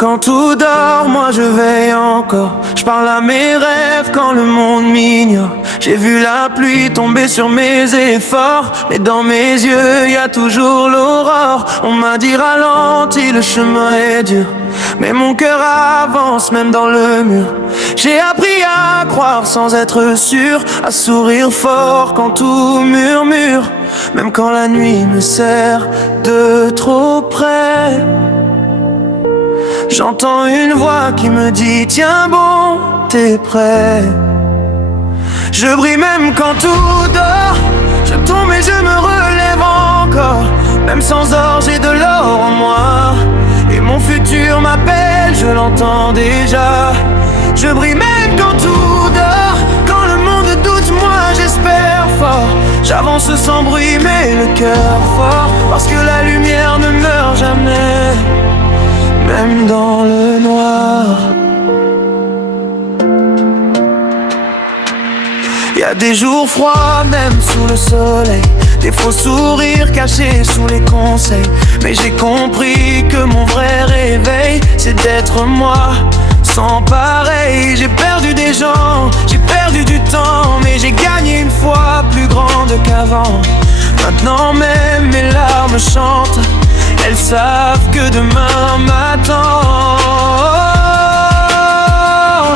quand tout dort, moi je veille encore. Je parle à mes rêves quand le monde m'ignore. J'ai vu la pluie tomber sur mes efforts, mais dans mes yeux y a toujours l'aurore. On m'a dit ralentis, le chemin est dur, mais mon cœur avance même dans le mur. J'ai appris à croire sans être sûr, à sourire fort quand tout murmure, même quand la nuit me serre de trop près. J'entends une voix qui me dit tiens bon, t'es prêt. Je brille même quand tout dort, je tombe et je me relève encore. Même sans or j'ai de l'or en moi, et mon futur m'appelle, je l'entends déjà. Je brille même quand tout dort, quand le monde doute, moi j'espère fort. J'avance sans bruit mais le cœur fort, parce que la lumière ne meurt jamais, même dans le noir. Y a des jours froids même sous le soleil, des faux sourires cachés sous les conseils. Mais j'ai compris que mon vrai réveil, c'est d'être moi, sans pareil. J'ai perdu des gens, j'ai perdu du temps, mais j'ai gagné une foi plus grande qu'avant. Maintenant même mes larmes chantent, elles savent que demain m'attend.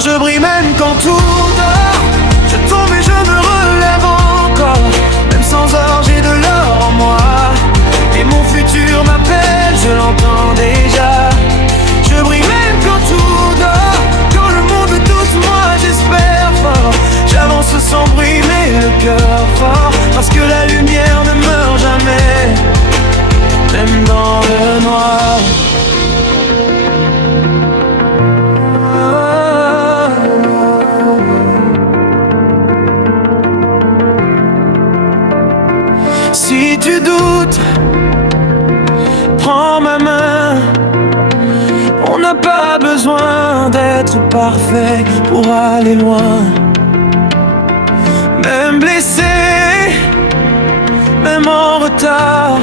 Je brille même quand tout dort, je tombe et je me relève encore. Même sans or j'ai de l'or en moi, et mon futur m'appelle, je l'entends déjà. Je brille même quand tout dort, quand le monde doute, moi j'espère fort. J'avance sans bruit mais le cœur fort, parce que la lumière ne meurt jamais, même dans le noir. Si tu doutes, prends ma main. On n'a pas besoin d'être parfait pour aller loin. Même blessé, même en retard,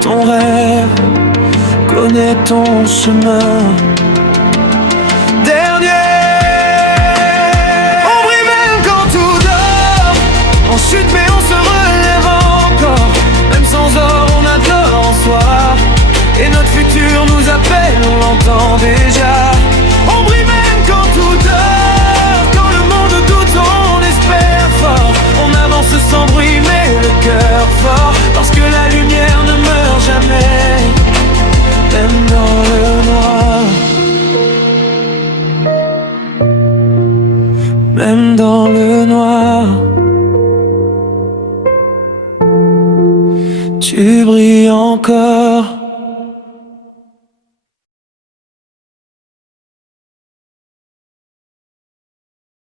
ton rêve connaît ton chemin. Dernier, on brille même quand tout dort. On chute mais on se relève encore. Même sans or on a de l'or en soi, et notre futur nous appelle, on l'entend déjà. On brille même quand tout dort, quand le monde doute, on espère fort. On avance sans bruit mais le cœur fort, parce que la lumière ne meurt jamais, même dans le noir. Même dans le noir, tu brilles encore.